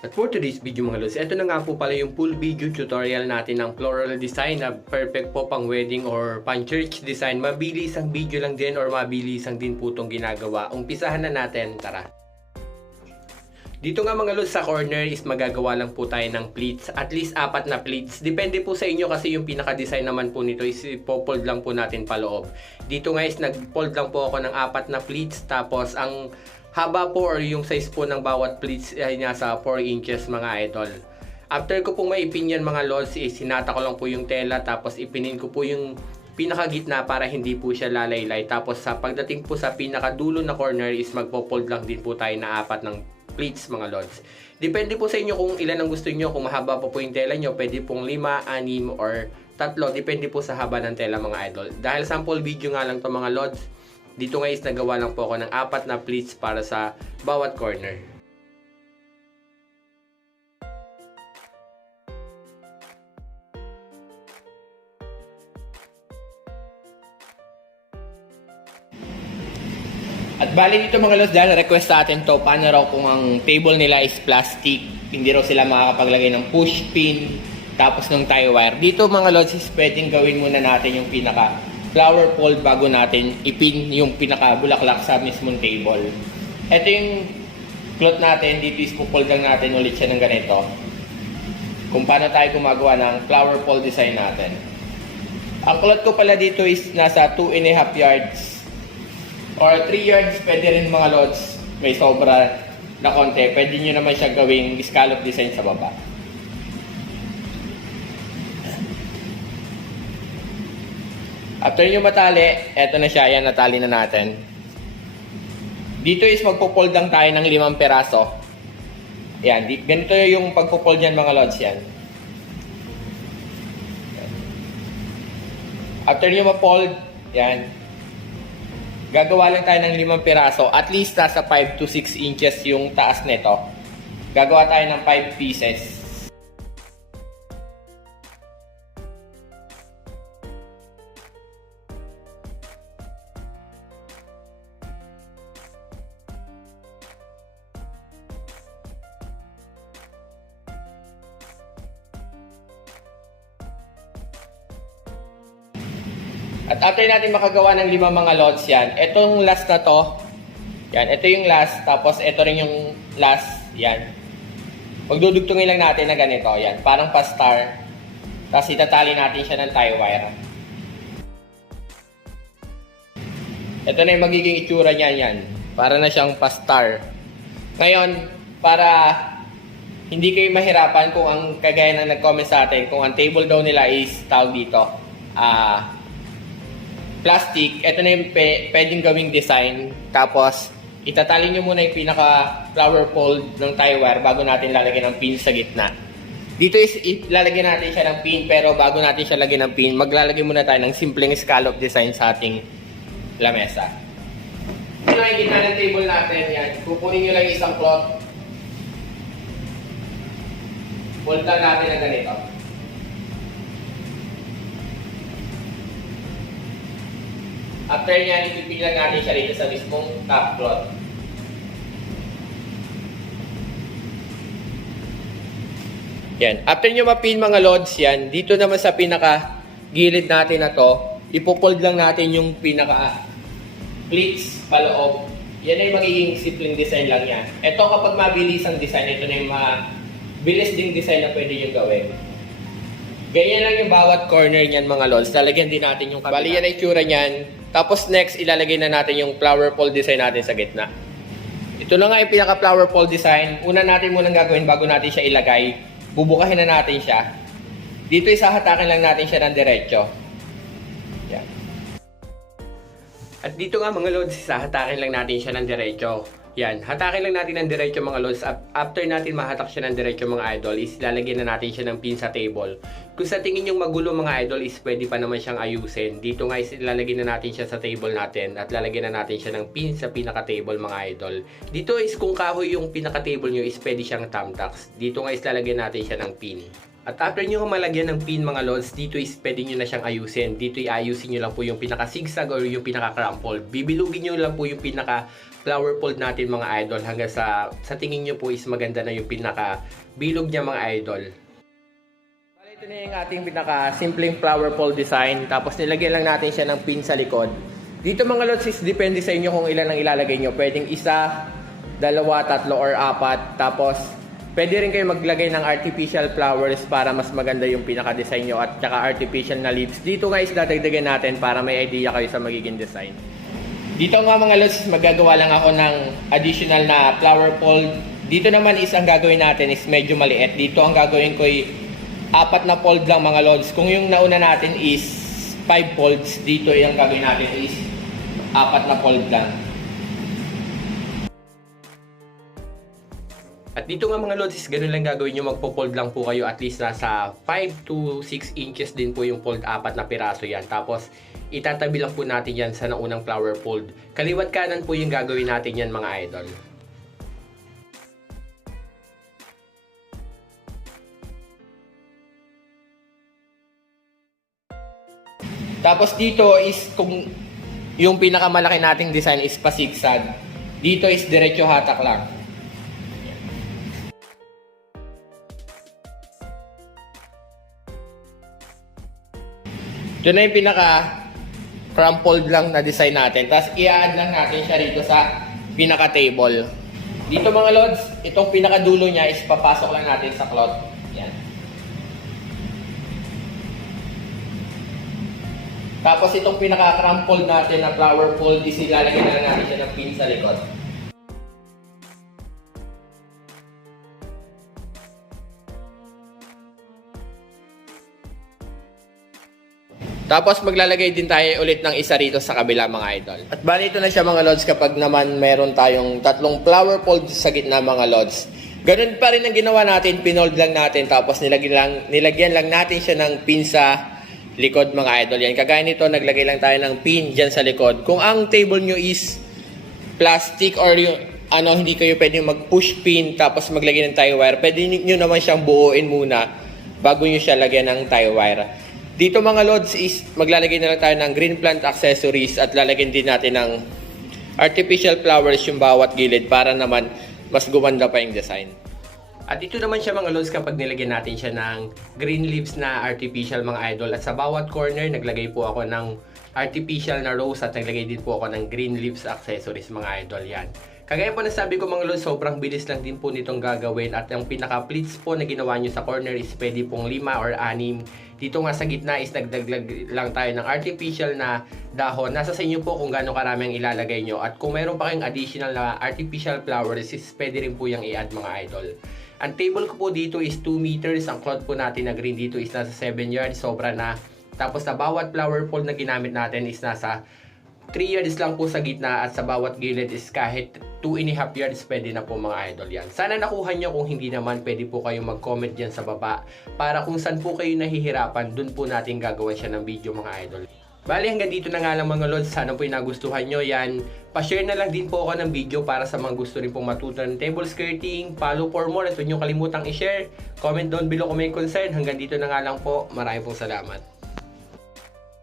At for today's video mga lods, ito na nga po pala yung full video tutorial natin ng floral design na perfect po pang wedding or pang church design. Mabilis ang video lang din or mabilis ang din po itong ginagawa. Umpisahan na natin, tara! Dito nga mga lods sa corner is magagawa lang po tayo ng pleats. At least 4 na pleats. Depende po sa inyo kasi yung pinaka-design naman po nito is ipopold lang po natin paloob. Dito nga is nag-fold lang po ako ng 4 na pleats. Tapos ang haba po or yung size po ng bawat pleats ay nasa 4 inches mga idol. After ko pong maipin yan mga lods is hinata ko lang po yung tela tapos ipinin ko po yung pinakagitna para hindi po siya lalaylay. Tapos sa pagdating po sa pinakadulo na corner is magpo-fold lang din po tayo na 4 ng pleats mga lods. Depende po sa inyo kung ilan ang gusto niyo. Kung mahaba po yung tela nyo, pwede pong 5, 6 or 3. Depende po sa haba ng tela mga idol. Dahil sample video nga lang to mga lods, dito nga is nagawa lang po ako ng 4 na pleats para sa bawat corner. At bali dito mga lods, dahil request sa atin to, paano raw kung ang table nila is plastic, hindi raw sila makakapaglagay ng push pin, tapos ng tie wire. Dito mga lods is pwedeng gawin muna natin yung pinaka flower fold bago natin ipin yung pinaka bulaklak sa mismong table. Ito yung cloth natin, dito is pupold lang natin ulit siya ng ganito. Kung paano tayo gumagawa ng flower fold design natin. Ang cloth ko pala dito is nasa 2.5 yards or 3 yards, pwede rin mga lods. May sobra na konti, pwede nyo naman siya gawing scallop design sa baba. After nyo matali, eto na siya, yan, natali na natin. Dito is magpo-fold lang tayo ng 5 peraso. Yan, ganito yung pagpo-fold yan mga lods yan. After nyo ma-fold, yan, gagawa lang tayo ng 5 piraso. At least nasa 5 to 6 inches yung taas nito. Gagawa tayo ng 5 pieces. At after natin makagawa ng 5 mga lots yan, etong last na to, yan, ito yung last, tapos ito rin yung last, yan. Magdudugtungin lang natin na ganito, yan, parang pa-star. Tapos itatali natin siya ng tie wire. Ito na yung magiging itsura niya, yan. Para na siyang pa-star. Ngayon, para hindi kayo mahirapan kung ang kagaya na nag-comment sa atin, kung ang table daw nila is tawag dito, plastic, ito na yung pwedeng gawing design. Tapos, itatali nyo muna yung pinaka flower fold ng tie wire bago natin lalagyan ng pin sa gitna. Dito is ilalagyan natin siya ng pin, pero bago natin siya lagyan ng pin, maglalagay muna tayo ng simpleng scallop design sa ating lamesa. Ito na yung gitna ng table natin. Yan. Kukunin nyo lang yung isang cloth. Fold lang natin ng ganito. After yan, ipipin lang natin siya rito sa mismong top cloth. Yan. After nyo mapin mga lods yan, dito naman sa pinaka gilid natin na to, ipopold lang natin yung pinaka pleats paloob. Yan ay magiging simpleng design lang yan. Ito kapag mabilis ang design, ito na yung mabilis ding design na pwede nyo gawin. Ganyan lang yung bawat corner niyan mga lods. Lalagyan din natin yung kabila. Bali yan ay tsura niyan. Tapos next, ilalagay na natin yung flower fold design natin sa gitna. Ito na nga yung pinaka flower fold design. Una natin munang gagawin bago natin siya ilagay. Bubukahin na natin siya. Dito isahatakin lang natin siya ng diretso. Yan. At dito nga mga lods, isahatakin lang natin siya ng diretso. Yan, hatakin lang natin ng diretso mga lods. After natin mahatak siya ng diretso mga idol, is lalagyan na natin siya ng pin sa table. Kung sa tingin yung magulo mga idol, is pwede pa naman siyang ayusin. Dito nga is lalagyan na natin siya sa table natin at lalagyan na natin siya ng pin sa pinaka-table mga idol. Dito is kung kahoy yung pinaka-table nyo, is pwede siyang thumbtacks. Dito nga is lalagyan natin siya ng pin. At after nyo malagyan ng pin mga lods, dito is pwede nyo na siyang ayusin. Dito i-ayusin nyo lang po yung pinaka-zigzag or yung pinaka-crumple. Bibilugin nyo lang po yung pinaka-flower fold natin mga idol hanggang sa tingin nyo po is maganda na yung pinaka-bilog niya mga idol. Ito na yung ating pinaka-simpleng flower fold design. Tapos nilagyan lang natin siya ng pin sa likod. Dito mga lods is depende sa inyo kung ilan ang ilalagay nyo. Pwedeng isa, dalawa, tatlo, or apat. Tapos pwede rin kayo maglagay ng artificial flowers para mas maganda yung pinaka-design nyo at saka artificial na leaves. Dito guys, dadagdagan natin para may idea kayo sa magiging design. Dito nga mga lods, magagawa lang ako ng additional na flower fold. Dito naman is ang gagawin natin is medyo maliit. Dito ang gagawin ko ay 4 na fold lang mga lods. Kung yung nauna natin is 5 folds, dito yung gagawin natin is 4 na fold lang. At dito nga mga lods, ganun lang gagawin nyo, magpo-fold lang po kayo at least nasa 5 to 6 inches din po yung fold, 4 na piraso yan. Tapos itatabi lang po natin yan sa naunang flower fold. Kaliwat kanan po yung gagawin natin yan mga idol. Tapos dito is kung yung pinakamalaki nating design is pasigsag, dito is diretso hatak lang. Ito na yung pinaka-crumpled lang na design natin. Tapos i-add lang natin siya rito sa pinaka-table. Dito mga lods, itong pinaka-dulo niya is papasok lang natin sa cloth. Yan. Tapos itong pinaka-crumpled natin na flower fold is ilalagay na lang natin siya ng pin sa likod. Tapos maglalagay din tayo ulit ng isa rito sa kabila mga idol. At bali ito na siya mga lods kapag naman meron tayong 3 flower fold sa gitna mga lods. Ganun pa rin ang ginawa natin, pinold lang natin tapos nilagyan lang natin siya ng pin sa likod mga idol. Yan, kagaya nito naglagay lang tayo ng pin dyan sa likod. Kung ang table nyo is plastic or yung hindi kayo pwedeng mag-push pin tapos maglagay ng tie wire, pwede nyo naman siyang buuin muna bago nyo siya lagyan ng tie wire. Dito mga lods is maglalagay na lang tayo ng green plant accessories at lalagyan din natin ng artificial flowers yung bawat gilid para naman mas gumanda pa yung design. At ito naman siya mga lods kapag nilagyan natin siya ng green leaves na artificial mga idol. At sa bawat corner naglagay po ako ng artificial na rose at naglagay din po ako ng green leaves accessories mga idol. Yan. Kagaya po nasabi ko mga lods, sobrang bilis lang din po nitong gagawin at yung pinaka pleats po na ginawa nyo sa corner is pwede pong 5 or 6. Dito nga sa gitna is nagdaglag lang tayo ng artificial na dahon. Nasa sa inyo po kung gaano karami ang ilalagay nyo. At kung mayroon pa kayong additional na artificial flowers is pwede rin po yung i-add mga idol. Ang table ko po dito is 2 meters. Ang cloth po natin na green dito is nasa 7 yards. Sobra na. Tapos sa bawat flower fold na ginamit natin is nasa 3 yards lang po sa gitna at sa bawat gilid is kahit 2.5 yards pwede na po mga idol yan. Sana nakuha nyo, kung hindi naman pwede po kayong mag-comment dyan sa baba para kung saan po kayo nahihirapan, dun po natin gagawan siya ng video mga idol. Bali hanggang dito na nga lang mga lods, sana po yung nagustuhan nyo yan. Pa-share na lang din po ako ng video para sa mga gusto rin pong matuto ng table skirting. Follow for more at huwag nyo kalimutang i-share. Comment down below kung may concern. Hanggang dito na nga lang po, maraming pong salamat.